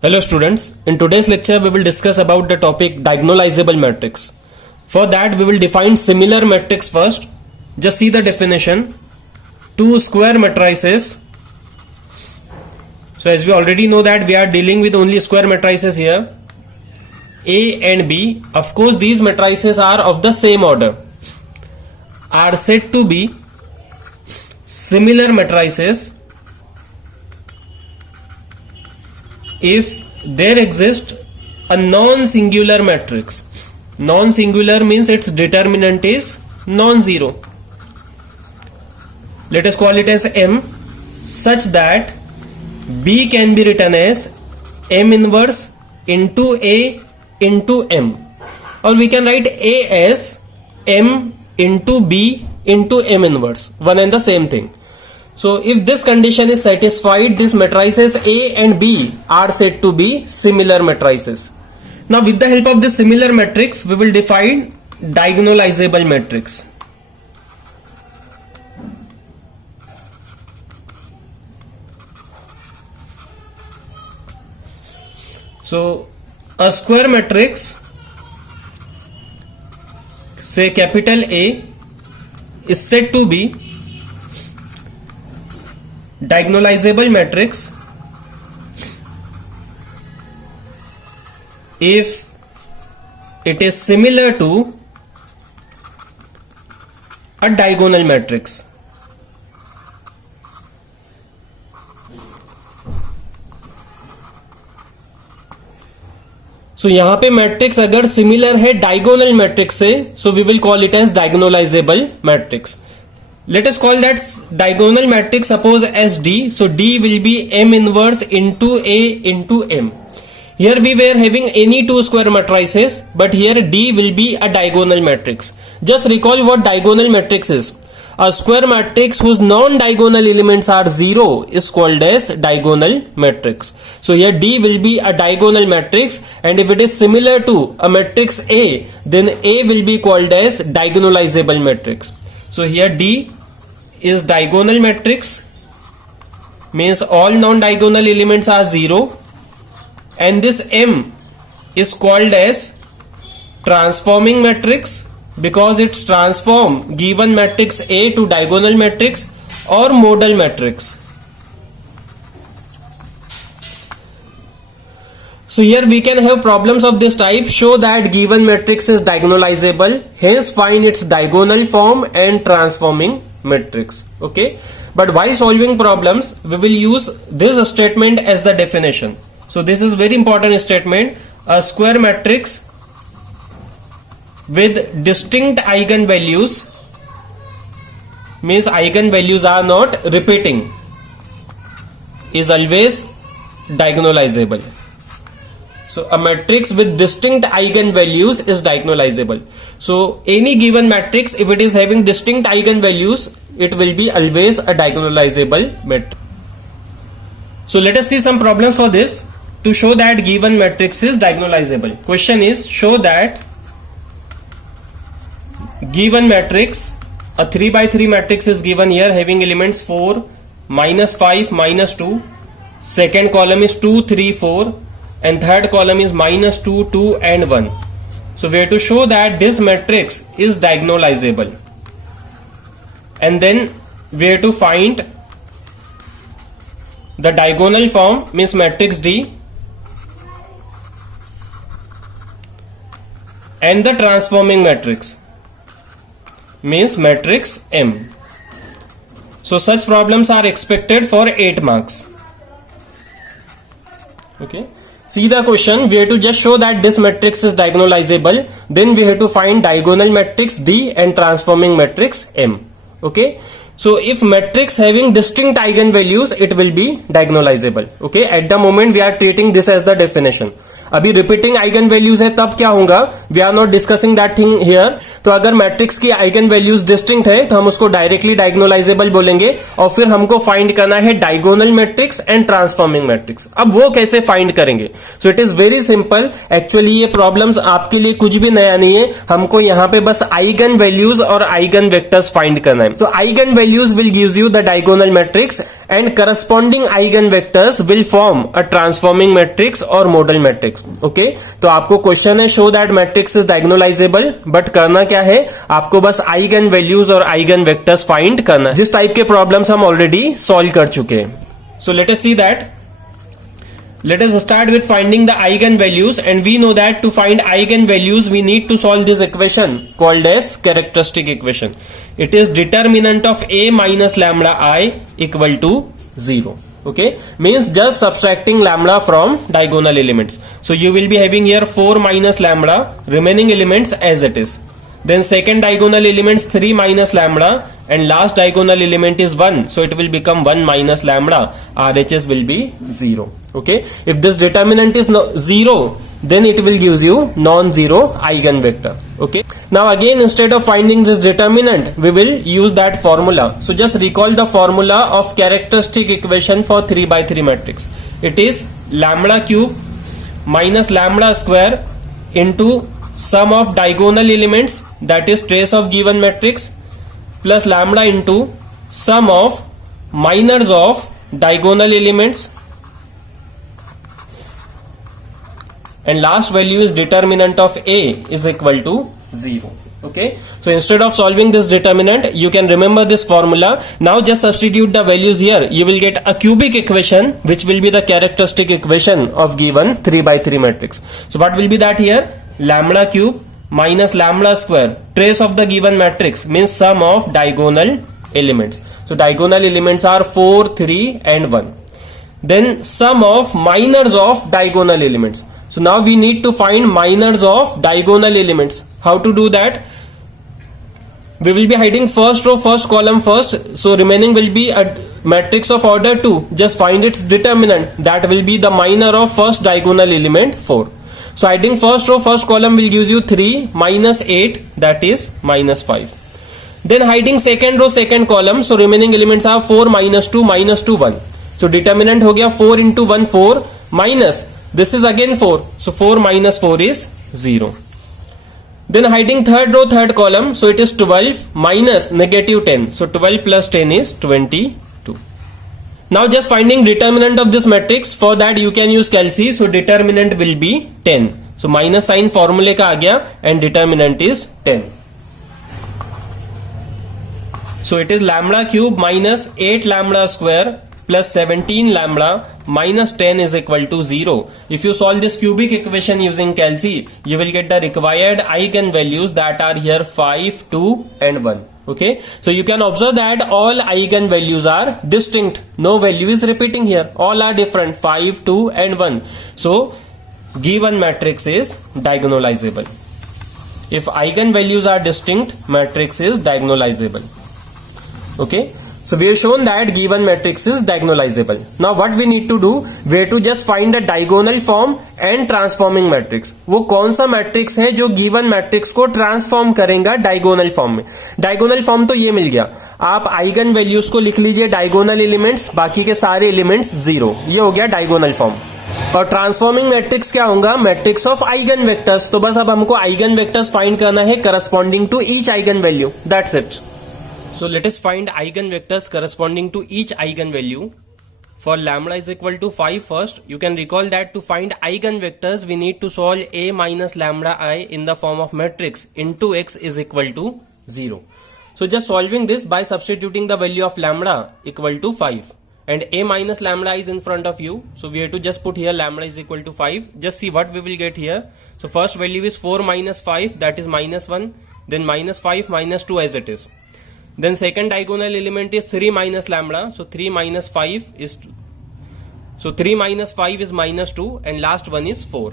Hello students, in today's lecture we will discuss about the topic diagonalizable matrix. For that we will define similar matrix first. Just see the definition. Two square matrices. So as we already know that we are dealing with only square matrices here. A and B. Of course these matrices are of the same order. Are said to be similar matrices if there exists a non-singular matrix. Non-singular means its determinant is non-zero. Let us call it as M, such that B can be written as M inverse into A into M, or we can write A as M into B into M inverse, one and the same thing. So if this condition is satisfied, these matrices A and B are said to be similar matrices. Now with the help of this similar matrix, we will define diagonalizable matrix. So a square matrix, say capital A, is said to be diagonalizable matrix if it is similar to a diagonal matrix. So यहाँ पे matrix अगर similar है diagonal matrix से, so we will call it as diagonalizable matrix. Let us call that diagonal matrix suppose as D. So D will be M inverse into A into M. Here we were having any two square matrices, but here D will be a diagonal matrix. Just recall what diagonal matrix is. A square matrix whose non-diagonal elements are 0 is called as diagonal matrix. So here D will be a diagonal matrix, and if it is similar to a matrix A, then A will be called as diagonalizable matrix. So here D is diagonal matrix, means all non-diagonal elements are 0, and this M is called as transforming matrix because it's transform given matrix A to diagonal matrix or modal matrix. So here we can have problems of this type. Show that given matrix is diagonalizable, hence find its diagonal form and transforming matrix. Okay, but while solving problems we will use this statement as the definition. So this is very important statement. A square matrix with distinct eigenvalues, means eigenvalues are not repeating, is always diagonalizable. So a matrix with distinct eigenvalues is diagonalizable. So any given matrix, if it is having distinct eigenvalues, it will be always a diagonalizable matrix. So let us see some problems for this to show that given matrix is diagonalizable. Question is, show that given matrix, a 3 by 3 matrix is given here having elements 4, minus 5, minus 2, second column is 2, 3, 4, and third column is minus 2, 2 and 1. So we have to show that this matrix is diagonalizable, and then we have to find the diagonal form, means matrix D, and the transforming matrix, means matrix M. So such problems are expected for 8 marks. Okay, see the question. We have to just show that this matrix is diagonalizable, then we have to find diagonal matrix D and transforming matrix M. Okay, so if matrix having distinct eigenvalues, it will be diagonalizable. Okay, at the moment we are treating this as the definition. अभी repeating eigenvalues है तब क्या होगा, we are not discussing that thing here. तो अगर matrix की eigen values distinct है तो हम उसको डायरेक्टली डायगोनलाइजेबल बोलेंगे, और फिर हमको फाइंड करना है diagonal matrix and transforming matrix. अब वो कैसे फाइंड करेंगे? So it is very simple. Actually ये प्रॉब्लम्स आपके लिए कुछ भी नया नहीं है, हमको यहाँ पे बस आइगन वैल्यूज और आइगन वेक्टर्स फाइंड करना है. So eigenvalues will gives you the diagonal matrix and corresponding eigenvectors will form a transforming matrix or modal matrix. Okay, तो आपको क्वेश्चन है show that matrix is diagonalizable, but करना क्या है, आपको बस आइगन वैल्यूज और आइगन वेक्टर्स फाइंड करना है, जिस टाइप के प्रॉब्लम्स हम ऑलरेडी सॉल्व कर चुके हैं. So let us see that. Let us start with finding the eigenvalues, and we know that to find eigenvalues we need to solve this equation called as characteristic equation. It is determinant of A minus lambda I equal to 0. Okay, means just subtracting lambda from diagonal elements. So you will be having here 4 minus lambda, remaining elements as it is. Then second diagonal elements 3 minus lambda, and last diagonal element is 1, so it will become 1 minus lambda. RHS will be 0. Okay, if this determinant is 0, then it will gives you non-zero eigenvector. Okay, now again instead of finding this determinant, we will use that formula. So just recall the formula of characteristic equation for 3 by 3 matrix. It is lambda cube minus lambda square into sum of diagonal elements, that is trace of given matrix, plus lambda into sum of minors of diagonal elements, and last value is determinant of A is equal to 0. Okay, so instead of solving this determinant, you can remember this formula. Now just substitute the values here. You will get a cubic equation which will be the characteristic equation of given 3 by 3 matrix. So what will be that here? Lambda cube minus lambda square, trace of the given matrix means sum of diagonal elements. So diagonal elements are 4, 3 and 1. Then sum of minors of diagonal elements. So now we need to find minors of diagonal elements. How to do that? We will be hiding first row, first column first. So remaining will be a matrix of order 2. Just find its determinant. That will be the minor of first diagonal element 4. So hiding first row, first column will gives you 3 minus 8, that is minus 5. Then hiding second row, second column. So remaining elements are 4 minus 2 minus 2 1. So determinant हो गया 4 into 1 4 minus this is again 4. So 4 minus 4 is 0. Then hiding third row, third column. So it is 12 minus negative 10. So 12 plus 10 is 22. Now just finding determinant of this matrix. For that you can use calci. So determinant will be 10. So minus sign formula का आ गया and determinant is 10. So it is lambda cube minus 8 lambda square plus 17 lambda minus 10 is equal to 0. If you solve this cubic equation using calci, you will get the required eigenvalues that are here 5, 2 and 1. Okay, so you can observe that all eigenvalues are distinct. No value is repeating here. All are different, 5, 2 and 1. So given matrix is diagonalizable. If eigenvalues are distinct, matrix is diagonalizable. Okay, so we have shown that given matrix is diagonalizable. Now what we need to do, we have to just find a diagonal form and transforming matrix. वो कौन सा matrix है जो given matrix को transform करेगा diagonal form में. Diagonal form तो ये मिल गया. आप आइगन वैल्यूज को लिख लीजिए डायगोनल एलिमेंट्स, बाकी के सारे एलिमेंट्स 0. ये हो गया डायगोनल फॉर्म. और ट्रांसफॉर्मिंग मैट्रिक्स क्या होगा? Matrix of eigenvectors. तो बस अब हमको आइगन वेक्टर्स फाइंड करना है corresponding to each eigenvalue. That's it. So let us find eigenvectors corresponding to each eigenvalue. For lambda is equal to 5 first, you can recall that to find eigenvectors we need to solve A minus lambda I in the form of matrix into x is equal to 0. So just solving this by substituting the value of lambda equal to 5 and A minus lambda is in front of you. So we have to just put here lambda is equal to 5. Just see what we will get here. So first value is 4 minus 5, that is minus 1, then minus 5 minus 2 as it is. Then second diagonal element is 3 minus lambda. So 3 minus 5 is 2. So 3 minus 5 is minus 2 and last one is 4.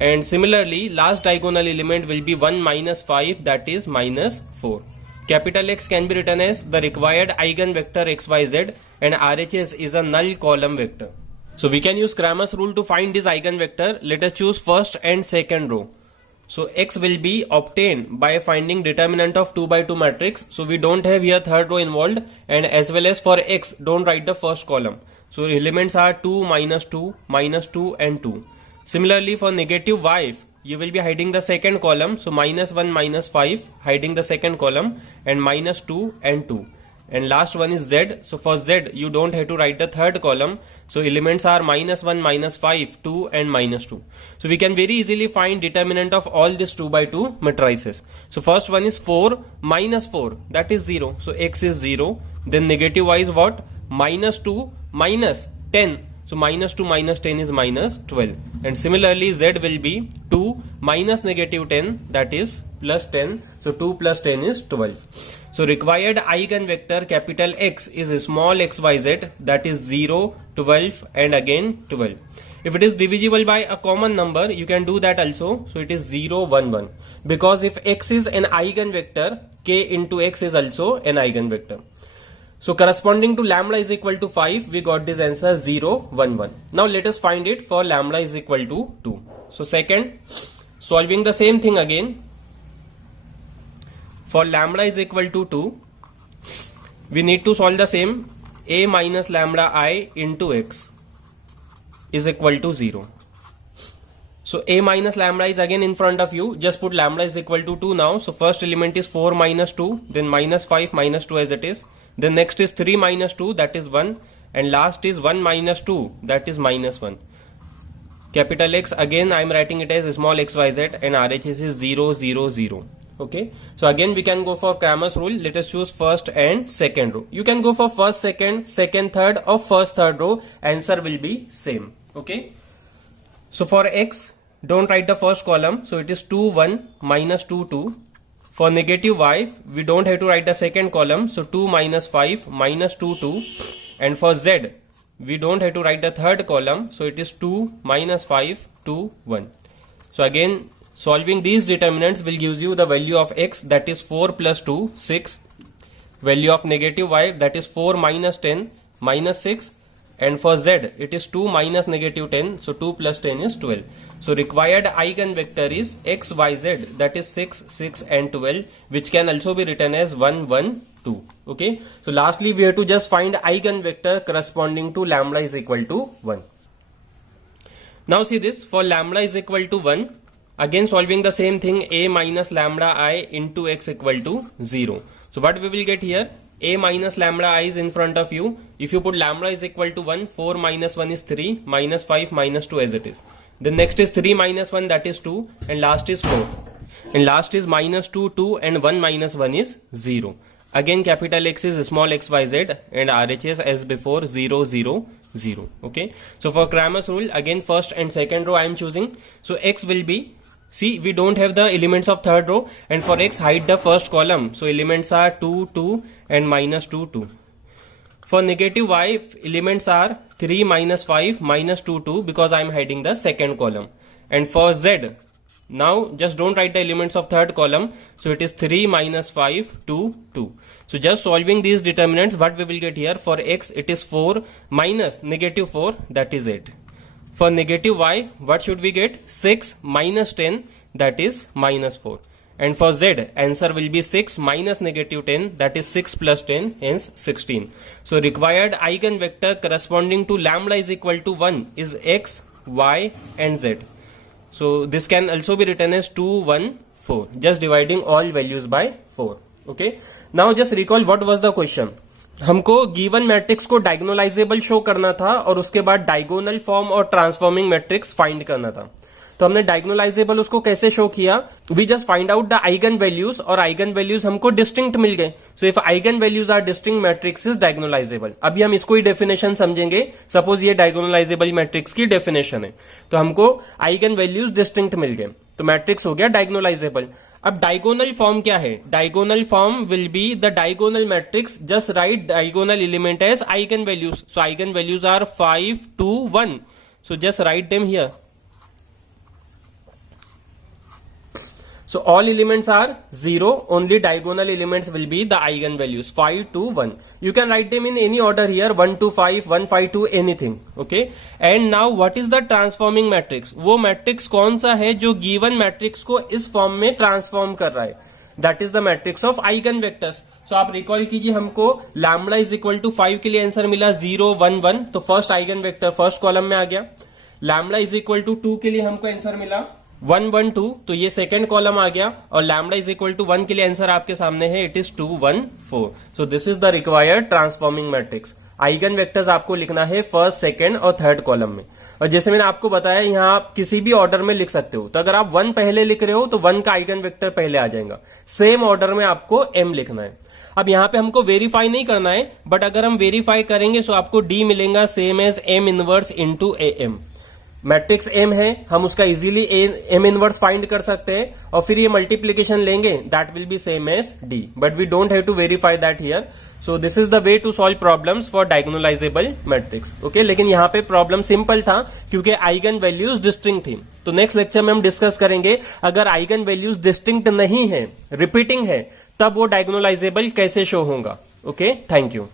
And similarly last diagonal element will be 1 minus 5, that is minus 4. Capital X can be written as the required eigenvector xyz and RHS is a null column vector. So we can use Cramer's rule to find this eigenvector. Let us choose first and second row. So x will be obtained by finding determinant of 2 by 2 matrix. So we don't have here third row involved, and as well as for x don't write the first column. So elements are 2 minus 2 and 2. Similarly for negative y, you will be hiding the second column. So minus 1 minus 5 hiding the second column and minus 2 and 2. and last one is z. So for z you don't have to write the third column, so elements are -1, -5, 2 and -2. So we can very easily find determinant of all these 2 by 2 matrices. So first one is 4 minus 4, that is 0, so x is 0. Then negative y is what? -2 minus 10, so -2 minus 10 is -12. And similarly z will be 2 minus -10, that is plus 10, so 2 plus 10 is 12. So required eigenvector capital X is small xyz, that is 0, 12 and again 12. If it is divisible by a common number, you can do that also. So it is 0, 1, 1. Because if x is an eigenvector, k into x is also an eigenvector. So corresponding to lambda is equal to 5, we got this answer 0, 1, 1. Now let us find it for lambda is equal to 2. So second, solving the same thing again. For lambda is equal to 2, we need to solve the same. A minus lambda I into x is equal to 0. So a minus lambda is again in front of you. Just put lambda is equal to 2 now. So first element is 4 minus 2, then -5 minus 2 as it is. Then next is 3 minus 2, that is 1. And last is 1 minus 2, that is -1. Capital X, again I am writing it as small xyz, and RHS is 0, 0, 0. Okay, so again we can go for Cramer's rule. Let us choose first and second row. You can go for first, second, second, third, or first, third row. Answer will be same. Okay, so for x, don't write the first column. So it is 2, 1 minus 2, 2. For negative y, we don't have to write the second column. So 2 minus 5 minus 2, 2. And for z, we don't have to write the third column. So it is 2 minus 5, 2, 1. So again, solving these determinants will give you the value of x, that is 4 plus 2, 6. Value of negative y, that is 4 minus 10, minus 6. And for z, it is 2 minus -10, so 2 plus 10 is 12. So required eigenvector is x, y, z, that is 6, 6 and 12, which can also be written as 1, 1, 2. Okay, so lastly we have to just find eigenvector corresponding to lambda is equal to 1. Now see this, for lambda is equal to 1, again solving the same thing, a minus lambda I into x equal to 0. So what we will get here? A minus lambda I is in front of you. If you put lambda is equal to 1, 4 minus 1 is 3, minus 5 minus 2 as it is. Then next is 3 minus 1, that is 2, and last is 4. And last is -2, 2 and 1 minus 1 is 0. Again capital X is small xyz, and RHS as before 0, 0, 0. Okay, so for Cramer's rule, again first and second row I am choosing. So x will be, see, we don't have the elements of third row, and for x hide the first column. So elements are 2, 2 and -2, 2. For negative y, elements are 3 minus 5 minus 2, 2, because I am hiding the second column. And for z, now just don't write the elements of third column. So it is 3 minus 5, 2, 2. So just solving these determinants, what we will get here? For x, it is 4 minus -4, that is 8. For negative y, what should we get? 6 minus 10, that is -4. And for z, answer will be 6 minus -10, that is 6 plus 10, hence 16. So required eigenvector corresponding to lambda is equal to 1 is x, y and z. So this can also be written as 2, 1, 4, just dividing all values by 4. Okay, now just recall what was the question. हमको given matrix को diagonalisable show करना था, और उसके बाद diagonal form और transforming matrix find करना था. तो हमने डायगोनलाइजेबल उसको कैसे शो किया? We just find out the eigenvalues, और आइगन वैल्यूज हमको डिस्टिंक्ट मिल गए. So if eigenvalues are distinct, matrix is diagonalisable. अभी हम इसको ही डेफिनेशन समझेंगे. सपोज ये डायगोनलाइजेबल मैट्रिक्स की डेफिनेशन है, तो हमको आइगन वैल्यूज डिस्टिंक्ट मिल गए, तो मैट्रिक्स हो गया डायगोनलाइजेबल. अब डायगोनल फॉर्म क्या है? Diagonal form will be the diagonal matrix, just write diagonal element as eigenvalues. So eigenvalues are 5, 2, 1. So just write them here. So all elements are 0, only diagonal elements will be the eigenvalues 5 to 1. You can write them in any order here, 1 to 5, 1, 5 to anything. Okay. And now what is the transforming matrix? वो matrix कौन सा है जो given matrix को इस form में transform कर रहा है? That is the matrix of eigenvectors. So आप रिकॉल कीजिए, हमको लैम्बडा इज इक्वल टू 5 के लिए आंसर मिला 0, 1, 1. तो first eigen vector first column में आ गया. लैम्बडा इज इक्वल टू 2 के लिए हमको आंसर मिला 1 1 2, तो ये सेकंड कॉलम आ गया, और लैम्डा इज इक्वल टू 1 के लिए आंसर आपके सामने है, it is 2 1 4. So this is the required transforming matrix. Eigen vectors आपको लिखना है फर्स्ट, सेकंड और थर्ड कॉलम में. और जैसे मैंने आपको बताया, यहाँ आप किसी भी ऑर्डर में लिख सकते हो. तो अगर आप 1 पहले लिख रहे हो तो 1 का आइगन वेक्टर पहले आ जाएगा. सेम ऑर्डर में आपको m लिखना है. अब यहाँ पे हमको वेरीफाई नहीं करना है, बट अगर हम वेरीफाई करेंगे तो आपको d मिलेगा same as m inverse into am. Matrix m है, हम उसका इजीली m इनवर्स फाइंड कर सकते हैं, और फिर ये मल्टीप्लीकेशन लेंगे, that will be same as d, but we don't have to verify that here. So this is the way to solve problems for diagonalisable matrix. Okay, लेकिन यहाँ पे प्रॉब्लम सिंपल था क्योंकि आइगन वैल्यूज डिस्टिंक्ट थी. तो next lecture में हम discuss करेंगे, अगर आइगन वैल्यूज डिस्टिंक्ट नहीं है, रिपीटिंग है, तब वो डायगोनलाइजेबल कैसे शो होगा. Okay, thank you.